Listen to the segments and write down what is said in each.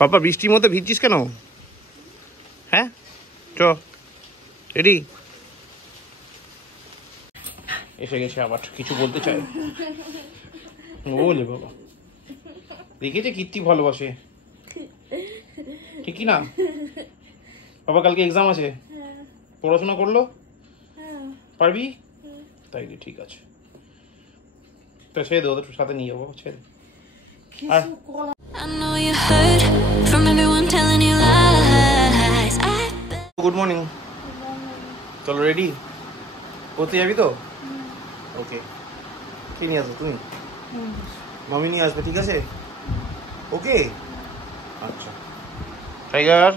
পাপা বৃষ্টির মধ্যে ভিজছিস কেন? হ্যাঁ চ রেডি। এসে গেছে আবার কিছু বলতে চায়। বলে বাবা দেখেছে কীর্তি ভালোবাসে ঠিক কি না? বাবা কালকে এক্সাম আছে, পড়াশোনা করলো পারবি? তাই ঠিক আছে, তো ছেড়ে দেবো, তোর সাথে নিয়ে যাবো, ছেড়ে। গুড মর্নিং, চলো রেডি, পড়তে যাবি তো? ওকে, কি নিয়ে আসবো তুমি? মামি নিয়ে আসবে, ঠিক আছে? ওকে আচ্ছা। টাইগার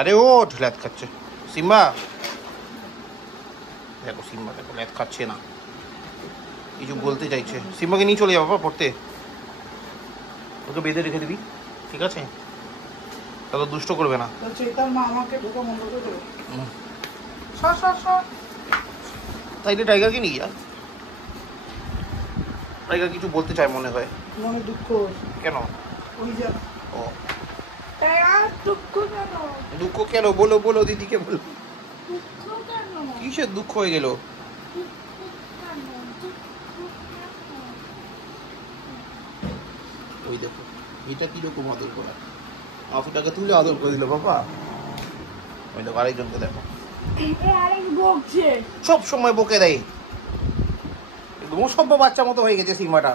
আরে ওঠ, ল্যাদ খাচ্ছে। সিম্বা দেখো, সিম্বা দেখো ল্যাদ খাচ্ছে না, কিছু বলতে চাইছে। সিম্বাকে নিয়ে চলে যাবো পড়তে, ওকে বেঁধে রেখে দিবি, ঠিক আছে? তাহলে দুষ্ট করবে না। তাই টাইগারকে নিয়ে যা, টাইগার কিছু বলতে চায় মনে হয়। মনে দুঃখ কেন? ও দুঃখ কেন? বলো বলো, দিদিকে বলো, কিসের দুঃখ হয়ে গেল? ওই দেখো এটা কিরকম আদর করা, আফুটাকে তুলে আদর করে দিল বাবা। ওই দেখো আরেকজনকে দেখো, সব সময় বকে দেয়, সভ্য বাচ্চা মতো হয়ে গেছে সিম্বাটা।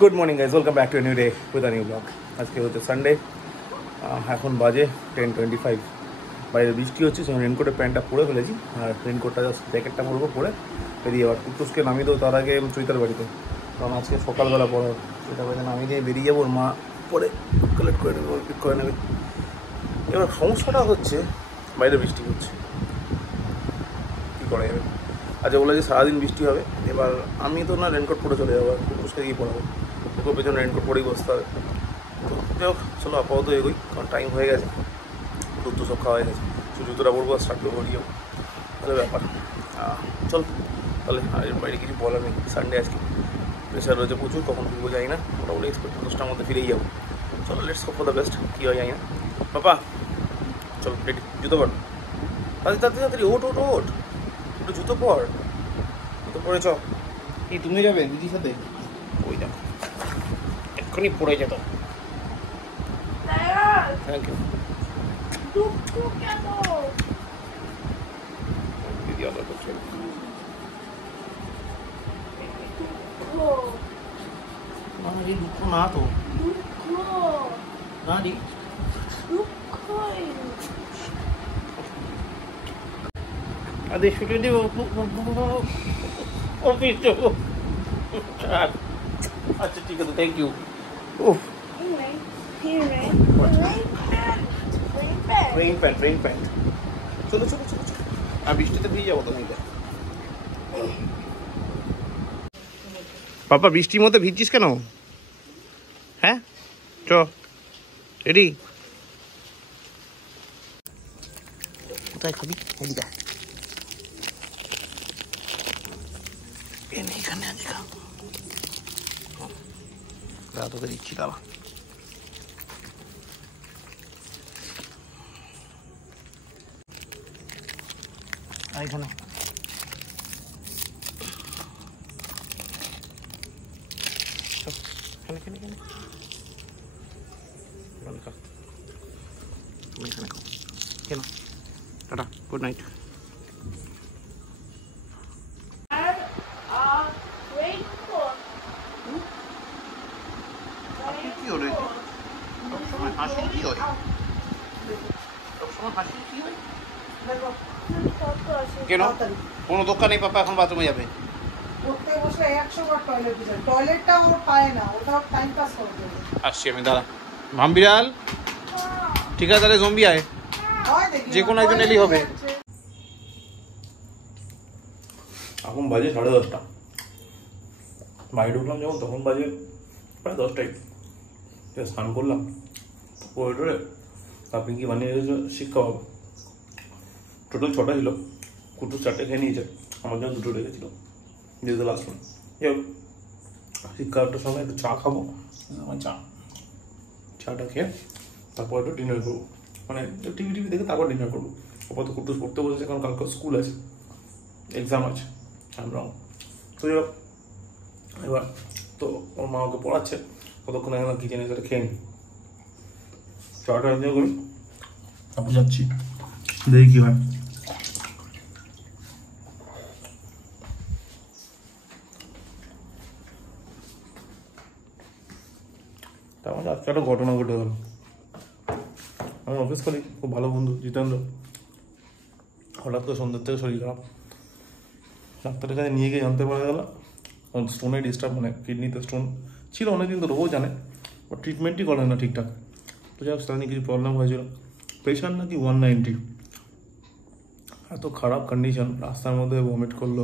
Good morning guys, welcome back to new day with a new blog. আজকে হচ্ছে সানডে, এখন বাজে 10:25। বাইরে বৃষ্টি হচ্ছে, সেই রেনকোটের প্যান্টটা পরে ফেলেছি, আর রেনকোটটা জাস্ট জ্যাকেটটা পরবো, পরে বেরিয়ে যাবার। কুটুসকে নামিয়ে দেবো তার আগে চৈতার বাড়িতে, কারণ আজকে সকালবেলা পড়া চৈতার বাড়িতে নামিয়ে দিয়ে বেরিয়ে যাবো, মা পরে কালেক্ট করে নেবে, পিক করে নেবে। এবার সমস্যাটা হচ্ছে বাইরে বৃষ্টি হচ্ছে, কী করা যাবে? আচ্ছা বলে যে সারাদিন বৃষ্টি হবে, এবার আমি তো না রেনকোট পরে চলে যাবো, আর কুটুসকে গিয়ে পড়াবো, ওকে পেছনে রেনকোট পরেই বসতে হবে। তো যাই হোক, চলো আপাতত এগোই, কারণ টাইম হয়ে গেছে, দুধ তো সব খাওয়া হয়ে গেছে, জুতোটা পরবো আর স্টার্ট করবো গিয়েও, তাহলে ব্যাপার। চল তাহলে, আর বাইরে কিছু বলার নেই, সানডে আজকে প্রেশার রয়েছে প্রচুর, কখন ফিরবো যাই না, মোটামুটি এক্সপেক্ট 10টার মধ্যে ফিরেই যাবো। চলো let's hope for the best, কী হয় যাই না। বাবা চলো রেডি, জুতো পর, তাড়াতাড়ি তাড়াতাড়ি তাড়াতাড়ি, ওঠ ওঠ ওঠ, একটু জুতো পর, জুতো পরে চ। কি তুমি যাবে দিদির সাথে? ওই দেখো এক্ষুনি পড়ে যেত। Thank you. দিদি আদর করছে, দুঃখ না তো, না রে আরে শুনে দেবো, অফিস যাবো। আচ্ছা ঠিক আছে, thank you. Rain pant, rain pant, চলো চলো চলো চলো, আর বৃষ্টিতে ভিজে যাবো তো নিতে। পাপা বৃষ্টির মধ্যে ভিজছিস কেন? হ্যাঁ চ রেডি। কোথায় খাবি? এদিকে এখানে আজকে তোকে দিচ্ছি, দাঁড়া। এখানে কেন? Tata, good night. কি হলো? সবসময় হাসি কি হয়? সবসময় হাসি কি হয়? কেন? কোনো দোকান নেই পাপা, এখন বাথরুমে যাবে। আসছি আমি, দাঁড়া। ভামবিড়াল ঠিক আছে, তাহলে জম্বি আয়, যে কোনো একজন এলেই হবে। এখন বাজে 10:30, বাইরে ঢুকলাম যখন তখন বাজে প্রায় 10টাই। স্নান করলাম, করে পিঙ্কি বানিয়ে রেখেছিল শিক্ষা হবে, টোটাল 6টা ছিল, কুটু 4টে খেয়ে নিয়েছে, আমার জন্য 2টো রেখেছিল, যেহেতু লাস্ট ওয়ান। যাই হোক শীতকালটার সময় একটু চা খাবো, আমার চাটা খেয়ে তারপর একটু ডিনার করবো, মানে টিভি দেখে তারপর ডিনার করবো। আপাতত কুটুস পড়তে বসেছে, কারণ কালকে স্কুল আছে, এক্সাম আছে আমরা। তো এবার তো ওর মা ওকে পড়াচ্ছে, কতক্ষণ এখন কিচেনে সেটা খেয়ে নিই, চাটা এনজয় করি, তারপর যাচ্ছি, দেখি কী হয়। তারপরে আজকে একটা ঘটনা ঘটে গেল। আমার অফিস করি, খুব ভালো বন্ধু জিতেন্দ্র, হঠাৎ করে সন্ধ্যের থেকে শরীর খারাপ, ডাক্তারের কাছে নিয়ে গিয়ে জানতে পারা গেল স্টোনের ডিস্টার্ব, মানে কিডনিতে স্টোন ছিল অনেকদিন, তো রোগও জানে, বাট ট্রিটমেন্টই করে না ঠিকঠাক। তো যাই হোক, তার নিয়ে কিছু প্রবলেম হয়েছিল। প্রেশার নাকি 190, এত খারাপ কন্ডিশন, রাস্তার মধ্যে ভমিট করলো,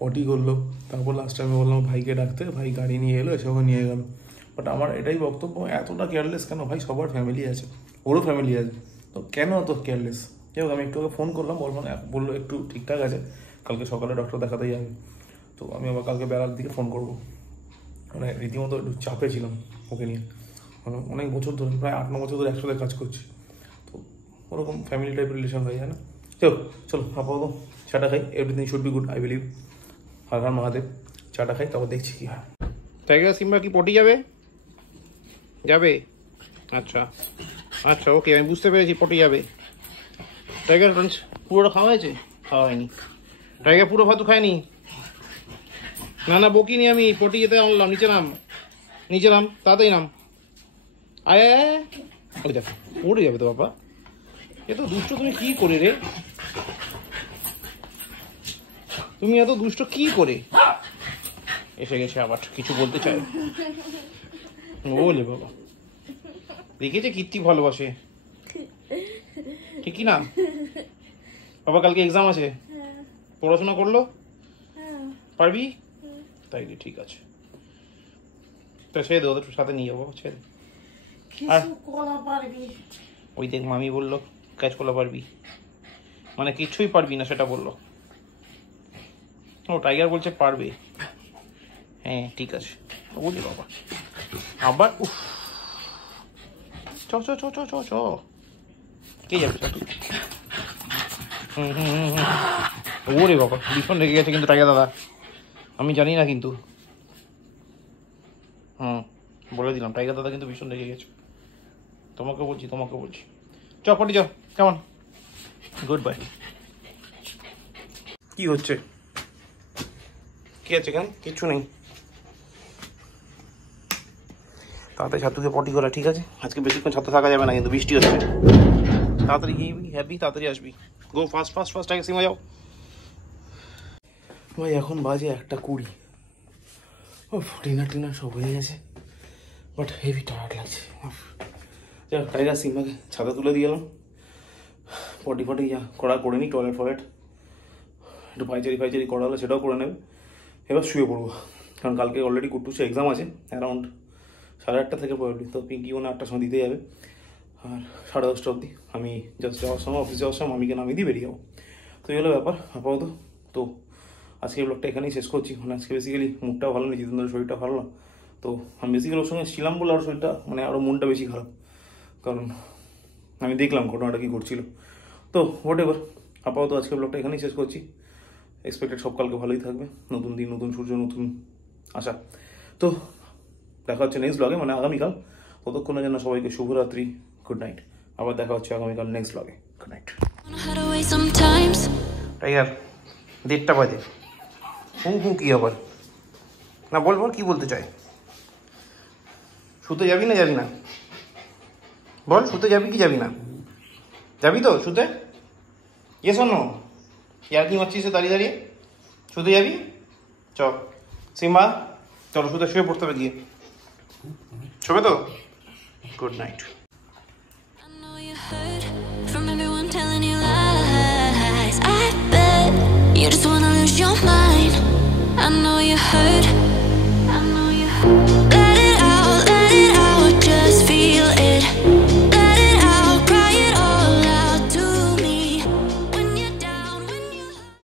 পটি করলো। তারপর লাস্ট টাইমে বললাম ভাইকে ডাকতে, ভাই গাড়ি নিয়ে এলো, এসে ওকে নিয়ে গেল। বাট আমার এটাই বক্তব্য, এতটা কেয়ারলেস কেন ভাই? সবার ফ্যামিলি আছে, ওরও ফ্যামিলি আছে, তো কেন এত কেয়ারলেস? যাই হোক, আমি একটু ওকে ফোন করলাম, বললো একটু ঠিকঠাক আছে, কালকে সকালে ডক্টর দেখাতে যাবে। তো আমি আবার কালকে বেলার দিকে ফোন করবো, মানে রীতিমতো একটু চাপে ছিলাম ওকে নিয়ে, মানে অনেক বছর ধরে, প্রায় 8-9 বছর ধরে একসাথে কাজ করছি, তো ওরকম ফ্যামিলি টাইপের রিলেশন হয়ে যায় না। চলো আপাতত চাটা খাই, everything should be good I believe. Har Har Mahadev, চাটা খাই, তারপর দেখছি কি হয়। টাইগার সিম্বা কি পটি যাবে? আচ্ছা আচ্ছা, ওকে, আমি বুঝতে পেরেছি, পটি যাবে। টাইগার পুরোটা খাওয়া হয়েছে? খাওয়া হয়নি। টাইগার পুরো ভাত খায়নি? না বকিনি আমি, পটি যেতে আনলাম। নিচে নাম তাড়াতাড়ি নাম। আয় ওই দেখো, পড়ে যাবে তো বাবা, এত দুষ্ট তুমি কি করে রে? তুমি এত দুষ্ট কি করে? এসে গেছে আবার, কিছু বলতে চাই? বলে বাবা, দেখেছে কীর্তি ভালোবাসে, ঠিক কি না? বাবা কালকে এক্সাম আছে, পড়াশোনা করলো? পারবি? তাই রে, ঠিক আছে, তা ছেড়ে দে, ওদের সাথে নিয়ে যাবো, ছেড়ে। ওই দেখ, মামি বললো কাজ করলে পারবি, মানে কিছুই পারবি না সেটা বললো। ও টাইগার বলছে পারবে, হ্যাঁ ঠিক আছে, বলি বাবা আবার। উফ, চ কে যাবে? ওরে বাবা, ভীষণ রেগে গেছে কিন্তু টাইগার দাদা, আমি জানি না কিন্তু। বলে দিলাম, টাইগার দাদা কিন্তু ভীষণ রেগে গেছে। তোমাকে বলছি পটি যাও, কেমন? Good bye. কি হচ্ছে? কি আছে? কেন কিচ্ছু নেই, তাড়াতাড়ি ছাত্রকে পটি করা, ঠিক আছে? আজকে বেশিক্ষণ ছাত্র থাকা যাবে না, কিন্তু বৃষ্টি হচ্ছে, তাড়াতাড়ি গিয়ে হ্যাপি, তাড়াতাড়ি আসবি। গো ফাস্ট আগে সিমা যাও। ভাই এখন বাজে 1:20, ডিনার সব হয়ে গেছে, বাট হেভি টায়ার্ড লাগছে। যাক, টাইগার সিম্বাকে ছাতা তুলে দিয়ে এলাম, পটি যা করা করে নি, টয়লেট একটু পাইচারি করা হলো, সেটাও করে নেবে। এবার শুয়ে পড়বো, কারণ কালকে অলরেডি কুটুসে এক্সাম আছে, অ্যারাউন্ড 8:30 থেকে প্রবলি, তো পিঙ্কি 8টার সময় দিতে যাবে, আর 10:30 অবধি আমি জাস্ট যাওয়ার সময়, অফিস যাওয়ার সময় মামিকে নামিয়ে দিয়ে বেরিয়ে যাবো। তো এই হলো ব্যাপার আপাতত। তো আজকে ব্লগটা এখানেই শেষ করছি। মানে আজকে বেসিক্যালি মুডটাও ভালো নেই, জিতেন্দ্রের শরীরটা ভালো না, তো আমি বেসিক্যালি ওর সঙ্গে ছিলাম বলে আরও শরীরটা, মানে আরও মনটা বেশি খারাপ, কারণ আমি দেখলাম ঘটনাটা কী ঘটছিল। তো হোয়াট এভার, আপাতত আজকে ব্লগটা এখানেই শেষ করছি। এক্সপেক্টেড সব কালকে ভালোই থাকবে, নতুন দিন, নতুন সূর্য, নতুন আশা। তো দেখা হচ্ছে নেক্সট ব্লগে, মানে আগামীকাল। ততক্ষণে যেন সবাইকে শুভরাত্রি, গুড নাইট। আবার দেখা হচ্ছে আগামীকাল নেক্সট ব্লগে, গুড নাইট। টাইগার 1:30 বাজে, কি আবার? না বল কি বলতে চাই? শুতে যাবি না যাবি না? বল, শুতে যাবি কি যাবি না? যাবি তো শুতে? ইয়ে শোনো, ইয়ার কি মারছিস দাঁড়িয়ে? শুতে যাবি? চ সিম্বা, চলো শুতে, শুয়ে পড়তে হবে গিয়ে। শোবে তো? Good night. From everyone telling you lies, I bet you just wanna lose your